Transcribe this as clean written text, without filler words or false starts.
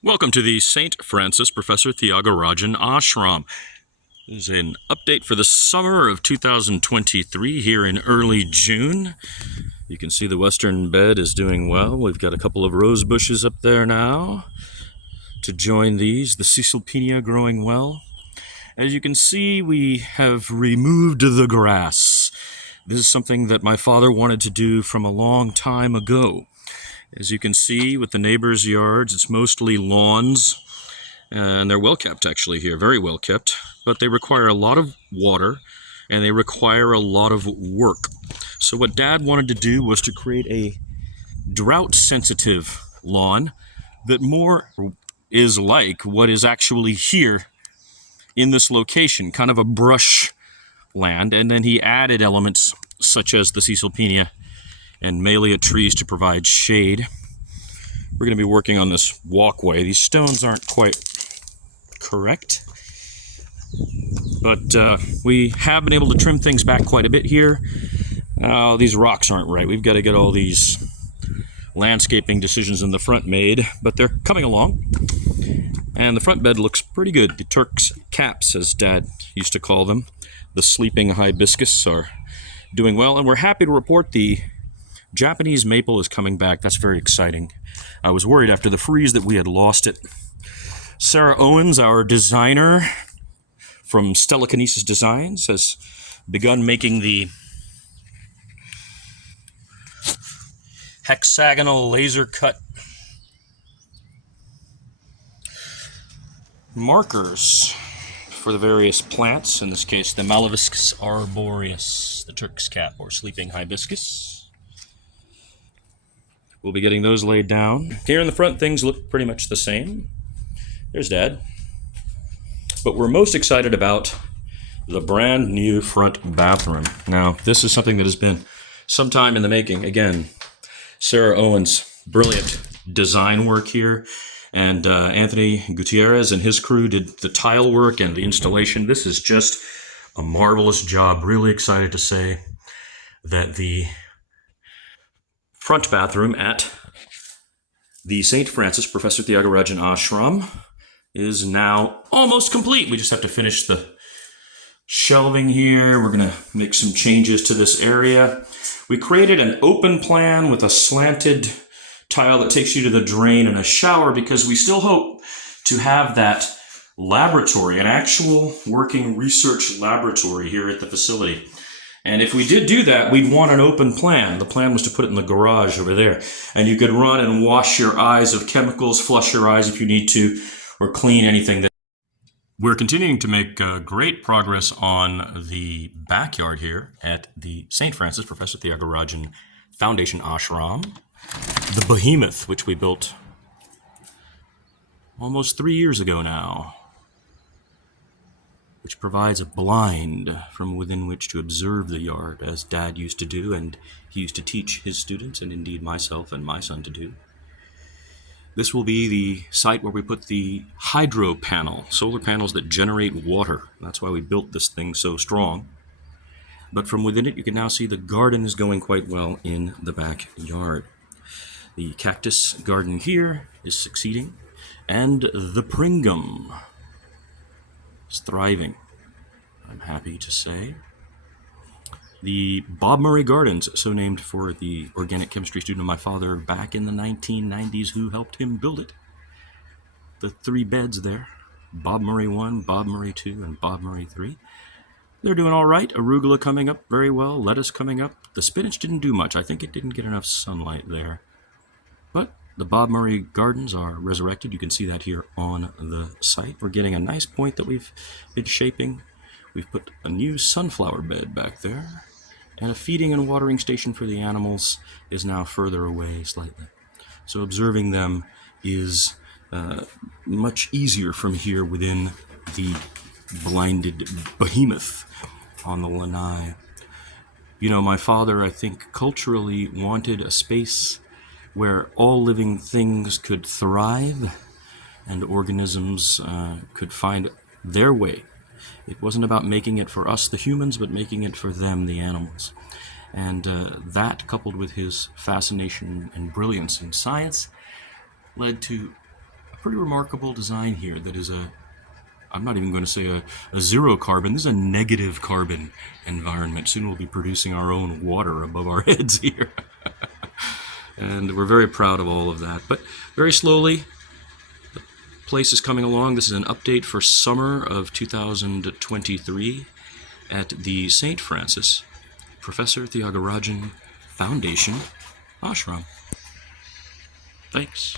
Welcome to the St. Francis Professor Thiagarajan Ashram. This is an update for the summer of 2023 here in early June. You can see the western bed is doing well. We've got a couple of rose bushes up there now to join these. The Caesalpinia growing well. As you can see, we have removed the grass. This is something that my father wanted to do from a long time ago. As you can see with the neighbors' yards, it's mostly lawns, and they're well kept actually here, very well kept, but they require a lot of water and they require a lot of work. So what Dad wanted to do was to create a drought-sensitive lawn that more is like what is actually here in this location, kind of a brush land, and then he added elements such as the Caesalpinia and Malia trees to provide shade. We're going to be working on this walkway. These stones aren't quite correct, but we have been able to trim things back quite a bit here. These rocks aren't right. We've got to get all these landscaping decisions in the front made, but they're coming along. And the front bed looks pretty good. The Turk's caps, as Dad used to call them, the sleeping hibiscus, are doing well, and we're happy to report the Japanese maple is coming back. That's very exciting. I was worried after the freeze that we had lost it. Sarah Owens, our designer from Telekinesis Designs, has begun making the hexagonal laser cut markers for the various plants, in this case the Malvaviscus arboreus, the Turk's cap or sleeping hibiscus. We'll be getting those laid down. Here in the front, things look pretty much the same. There's Dad. But we're most excited about the brand new front bathroom. Now, this is something that has been some time in the making. Again, Sarah Owens' brilliant design work here, and Anthony Gutierrez and his crew did the tile work and the installation. This is just a marvelous job. Really excited to say that the front bathroom at the St. Francis Professor Thiagarajan Ashram is now almost complete. We just have to finish the shelving here. We're going to make some changes to this area. We created an open plan with a slanted tile that takes you to the drain and a shower because we still hope to have that laboratory, an actual working research laboratory here at the facility. And if we did do that, we'd want an open plan. The plan was to put it in the garage over there. And you could run and wash your eyes of chemicals, flush your eyes if you need to, or clean anything. We're continuing to make great progress on the backyard here at the St. Francis Professor Thiagarajan Foundation Ashram. The behemoth, which we built almost 3 years ago now, which provides a blind from within which to observe the yard, as Dad used to do, and he used to teach his students, and indeed myself and my son to do. This will be the site where we put the hydro panel, solar panels that generate water. That's why we built this thing so strong. But from within it, you can now see the garden is going quite well in the backyard. The cactus garden here is succeeding, and the pringum is thriving, I'm happy to say. The Bob Murray Gardens, so named for the organic chemistry student of my father back in the 1990s who helped him build it. The 3 beds there, Bob Murray 1, Bob Murray 2, and Bob Murray 3. They're doing all right. Arugula coming up very well, lettuce coming up. The spinach didn't do much. I think it didn't get enough sunlight there. But the Bob Murray Gardens are resurrected. You can see that here on the site. We're getting a nice point that we've been shaping. We've put a new sunflower bed back there, and a feeding and watering station for the animals is now further away slightly. So observing them is much easier from here within the blinded behemoth on the lanai. You know, my father, I think, culturally wanted a space where all living things could thrive and organisms could find their way. It wasn't about making it for us, the humans, but making it for them, the animals. And that, coupled with his fascination and brilliance in science, led to a pretty remarkable design here that is I'm not even going to say a zero carbon. This is a negative carbon environment. Soon we'll be producing our own water above our heads here. And we're very proud of all of that. But very slowly, the place is coming along. This is an update for summer of 2023 at the St. Francis Professor Thiagarajan Foundation Ashram. Thanks.